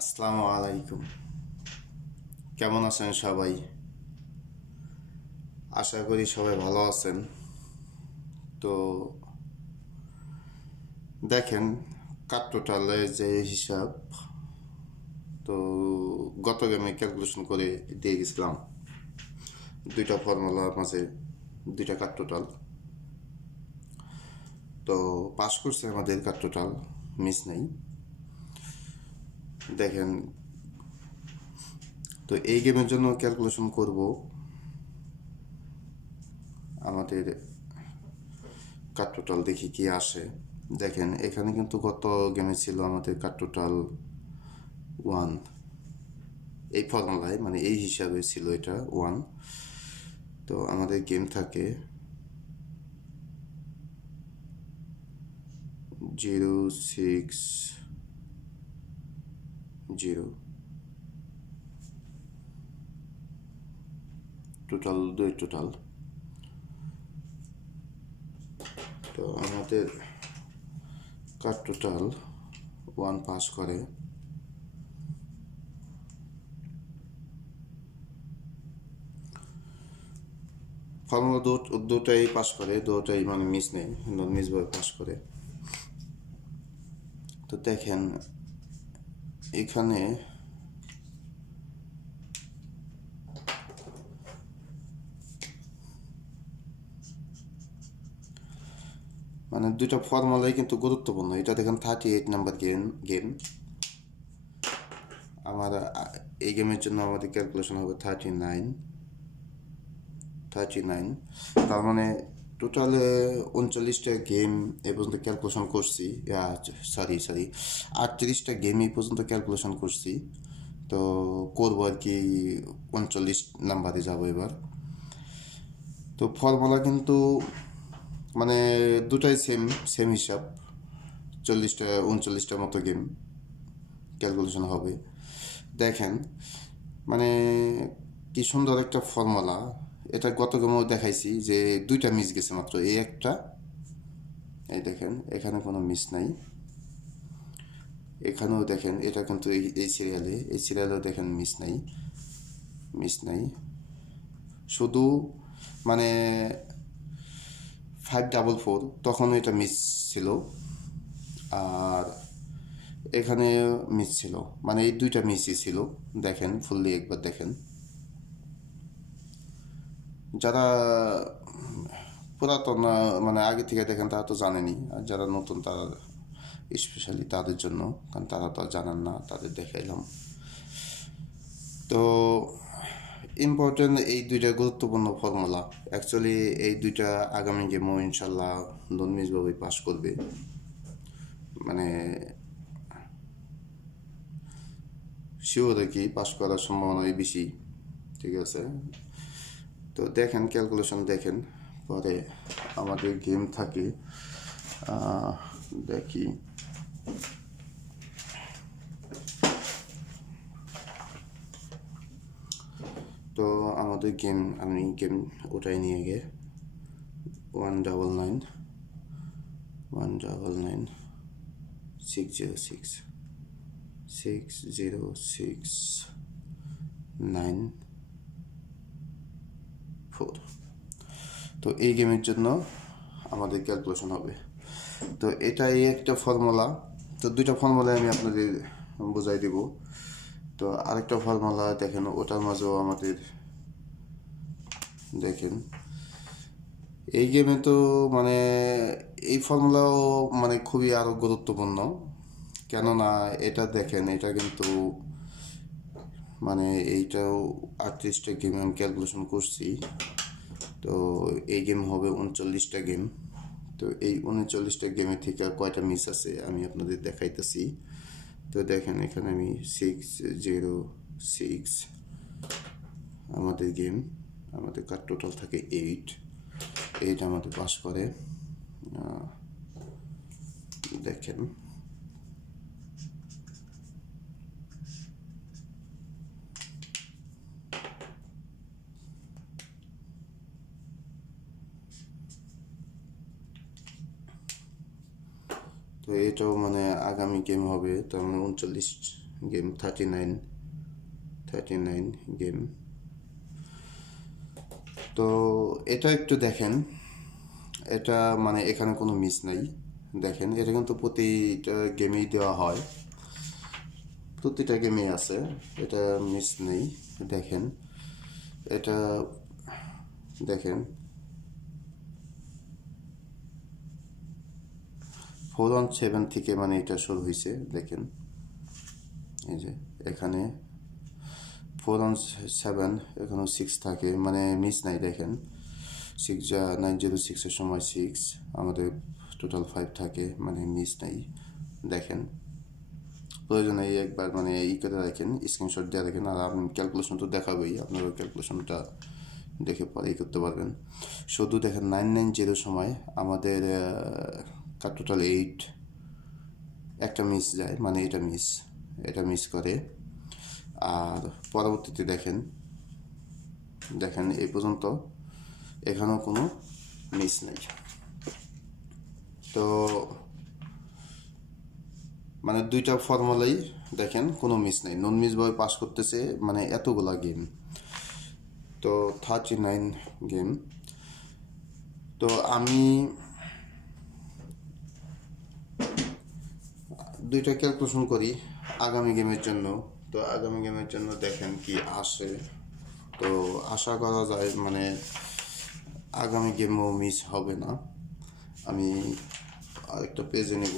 আসসালামু আলাইকুম। কেমন আছেন সবাই? আশা করি সবাই ভালো আছেন। তো দেখেন, কাট টোটালের যে হিসাব, তো গত গেমে ক্যালকুলেশন করে দিয়ে গেছিলাম দুইটা ফর্মুলার মাঝে দুইটা কাট টোটাল। তো পাস করছে আমাদের কাট টোটাল, মিস নেই। দেখেন, তো এই গেমের জন্য ক্যালকুলেশন করব আমাদের কাট টোটাল, দেখি কি আসে। দেখেন, এখানে কিন্তু গত গেমে ছিল আমাদের কাট টোটাল 1, এই ফর্মুলায় মানে এই হিসাবে ছিল এটা 1। তো আমাদের গেম থাকে 0-6-0, টোটাল 2 টোটাল। তো আমাদের কাট টোটাল 1 পাস করে। ফর্মুলা দুটাই পাস করে, দুটাই মানে মিস নেই, নন মিসভাবে পাস করে। তো দেখেন, এখানে মানে দুইটা ফর্মুলাই কিন্তু গুরুত্বপূর্ণ। এটা দেখেন 38 নাম্বার গেম। আমার এই গেমের জন্য আমাদের ক্যালকুলেশন হবে 39। তার মানে টোটালে 39টা গেম এ পর্যন্ত ক্যালকুলেশন করছি। সরি 38টা গেম এই পর্যন্ত ক্যালকুলেশন করছি। তো করবো আর কি, 39 নাম্বারে যাবো এবার। তো ফর্মুলা কিন্তু মানে দুটাই সেম হিসাব। 39টা মতো গেম ক্যালকুলেশন হবে। দেখেন, মানে কি সুন্দর একটা ফর্মুলা। এটা গত গেমেও দেখাইছি যে দুইটা মিস গেছে মাত্র, এই একটা, এই দেখেন এখানে কোনো মিস নাই। এখানেও দেখেন, এটা কিন্তু এই সিরিয়ালেও দেখেন মিস নাই। শুধু মানে 544 তখনও এটা মিস ছিল, আর এখানে মিস ছিল, মানে এই দুইটা মিসই ছিল। দেখেন ফুললি একবার দেখেন। যারা পুরাতন মানে আগে থেকে দেখেন তারা তো জানেনি, আর যারা নতুন তারা স্পেশালি তাদের জন্য, কারণ তারা তো জানেন না, তাদের দেখাইলাম। তো ইম্পর্টেন্ট এই দুইটা গুরুত্বপূর্ণ ফর্মুলা। অ্যাকচুয়ালি এই দুইটা আগামী গেমও ইনশাল্লাহ ননমিসভাবেই পাস করবে, মানে শিওর আর কি, পাস করার সম্ভাবনাই বেশি। ঠিক আছে, তো দেখেন ক্যালকুলেশন দেখেন। পরে আমাদের গেম থাকে, দেখি তো আমাদের আমি গেম ওটাই নিয়ে গে 199 তো এই গেমের জন্য আমাদের ক্যালকুলেশন হবে। তো এটাই একটা ফর্মুলা। তো দুইটা ফর্মুলা আমি আপনাদের বোঝাই দিব। তো আরেকটা ফর্মুলা দেখেন, ওটার মাঝেও আমাদের দেখেন এই গেমে তো মানে এই ফর্মুলাও মানে খুবই আরো গুরুত্বপূর্ণ। কেননা এটা দেখেন, এটা কিন্তু মানে এইটাও 38টা গেম আমি ক্যালকুলেশন করছি। তো এই গেম হবে 39টা গেম। তো এই 39টা গেমের থেকে কয়টা মিস আছে আমি আপনাদের দেখাইতেছি। তো দেখেন, এখানে আমি 606 আমাদের গেম, আমাদের কার টোটাল থাকে 8 আমাদের পাস করে। দেখেন, তো এটাও মানে আগামী গেম হবে, তার মানে 39 গেম 39 গেম। তো এটা একটু দেখেন, এটা মানে এখানে কোনো মিস নাই। দেখেন এটা কিন্তু প্রতিটা গেমেই দেওয়া হয়, প্রতিটা গেমে আছে, এটা মিস নেই। দেখেন এটা, দেখেন 4-on-7 থেকে মানে এটা শুরু হয়েছে। দেখেন এই যে এখানে 4-on-7, এখানেও 6 থাকে, মানে মিস নাই। দেখেন 906 এর সময় 6, আমাদের টোটাল 5 থাকে, মানে মিস নাই। দেখেন প্রয়োজনে একবার মানে করে রাখেন, স্ক্রিনশট দিয়ে রাখেন। আর আপনি ক্যালকুলেশন তো দেখাবেই, আপনার ওই ক্যালকুলেশনটা দেখে পরে করতে পারবেন। শুধু দেখেন 990 সময় আমাদের টোটাল 8, একটা মিস যায়, মানে এটা মিস করে। আর পরবর্তীতে দেখেন এই পর্যন্ত এখানেও কোনো মিস নেই। তো মানে দুইটা ফর্মুলাই দেখেন কোনো মিস নেই, নন মিস ভাবে পাস করতেছে, মানে এতগুলা গেম। তো 39 গেম। তো আমি দুইটা ক্যালকুলেশন করি আগামী গেমের জন্য। তো আগামী গেমের জন্য দেখেন কি আসে। তো আশা করা যায় মানে আগামী গেমও মিস হবে না। আমি আরেকটা পেজে নেব।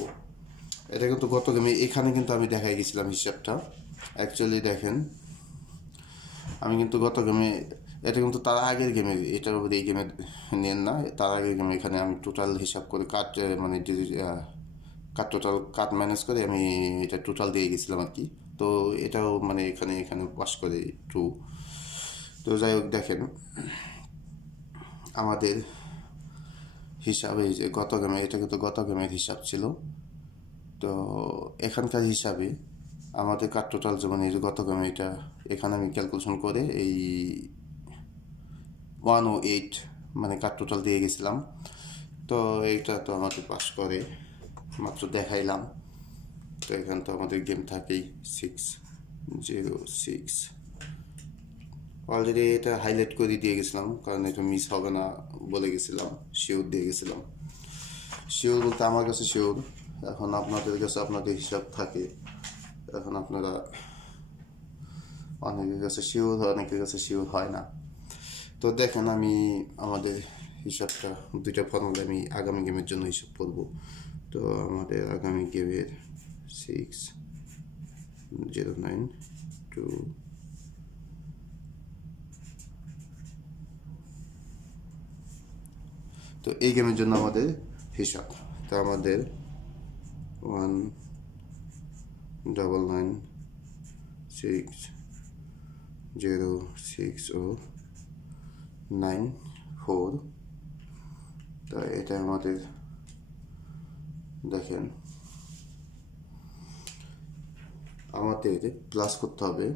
এটা কিন্তু গত গেমে এখানে কিন্তু আমি দেখাই গেছিলাম হিসাবটা। অ্যাকচুয়ালি দেখেন আমি কিন্তু গত গেমে, এটা কিন্তু তার আগের গেমে, এটার উপরে এই গেমে নেন না, তার আগের গেমে এখানে আমি টোটাল হিসাব করে মানে টোটাল কাট মাইনাস করে আমি এটা টোটাল দিয়ে গেছিলাম আর কি। তো এটাও মানে এখানে পাস করে ট্রু। তো যাই হোক দেখেন আমাদের হিসাবে যে গত গেমে, এটা কিন্তু গত গেমের হিসাব ছিল। তো এখানকার হিসাবে আমাদের কাট টোটাল যেমন এই যে গত গেমে, এটা এখানে আমি ক্যালকুলেশন করে এই 108 মানে কাট টোটাল দিয়ে গেছিলাম। তো এইটা তো আমাকে পাস করে, মাত্র দেখাইলাম। তো এখানে তো আমাদের গেম থাকেই 606। অলরেডি এটা হাইলাইট করে দিয়ে গেছিলাম, কারণ এটা মিস হবে না বলে গেছিলাম, শিওর দিয়ে গেছিলাম। শিওর বলতে আমার কাছে শিওর, এখন আপনাদের কাছে আপনাদের হিসাব থাকে। এখন আপনারা অনেকের কাছে শিওর হয়, অনেকের কাছে শিওর হয় না। তো দেখেন আমি আমাদের হিসাবটা, দুইটা ফর্মুলা আমি আগামী গেমের জন্য হিসাব করব। তো আমাদের আগামী গেমের 6092, তো এই গেমের জন্য আমাদের হিসাব, তো আমাদের 1996060994। তো এটা আমাদের দেখেন আমাদের প্লাস করতে হবে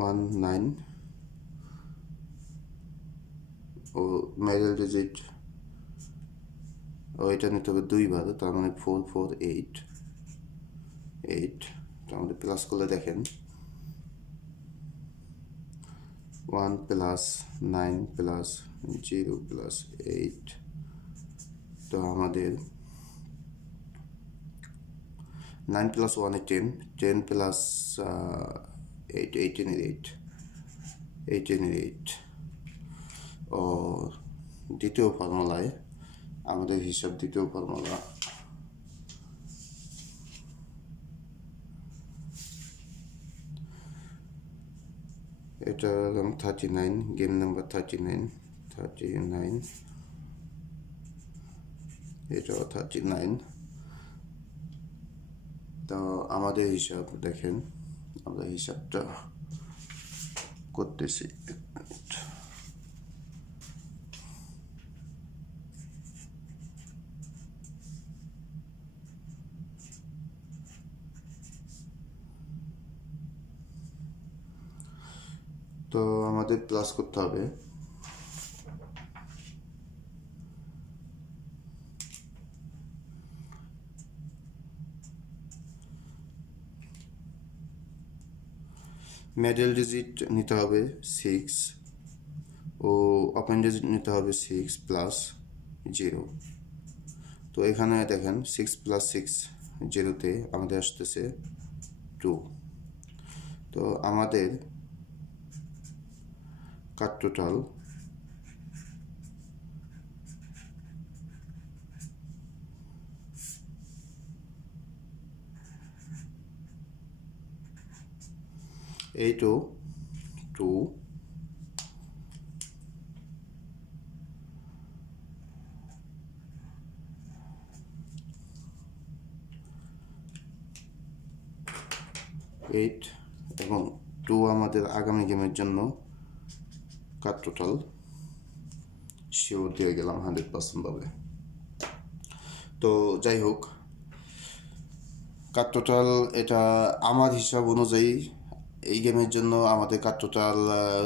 19 ও মিডল ডিজিট, ও এটা নিতে হবে 2 বার, তার মানে 4488। তো আমাদের প্লাস করলে দেখেন 1 + 9 + 0 + 8। তো আমাদের 9 + 1 = 10, 10 + 8 18 এর 8, 18 এর 8। ও দ্বিতীয় ফর্মুলায় আমাদের হিসাব, দ্বিতীয় ফর্মুলা এটা হলাম 39, গেম নাম্বার 39, এটাও 39। তো আমাদের হিসাব দেখেন, আমরা হিসাবটা করতেছি। তো আমাদের প্লাস করতে হবে 1 মিডল ডিজিট নিতে হবে 6 ও ওপেন ডিজিট নিতে হবে 6 প্লাস 0। তো এখানে দেখেন 6 প্লাস 6 0তে আমাদের আসতেছে 2। তো আমাদের কাট টোটাল এই তো 2 8 এবং 2 আমাদের আগামী গেমের জন্য কাট টোটাল শিওর দিয়ে গেলাম 100% ভাবে। তো যাই হোক, কাট টোটাল এটা আমার হিসাব অনুযায়ী এই গেমের জন্য আমাদের কাট টোটাল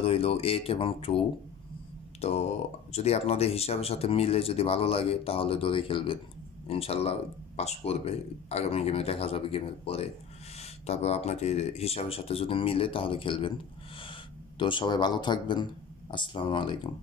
রইল 8 এবং 2। তো যদি আপনাদের হিসাবের সাথে মিলে, যদি ভালো লাগে তাহলে ধরে খেলবেন, ইনশাল্লাহ পাস করবে। আগামী গেমে দেখা যাবে গেমের পরে। তারপর আপনাদের হিসাবের সাথে যদি মিলে তাহলে খেলবেন। তো সবাই ভালো থাকবেন। আসসালামু আলাইকুম।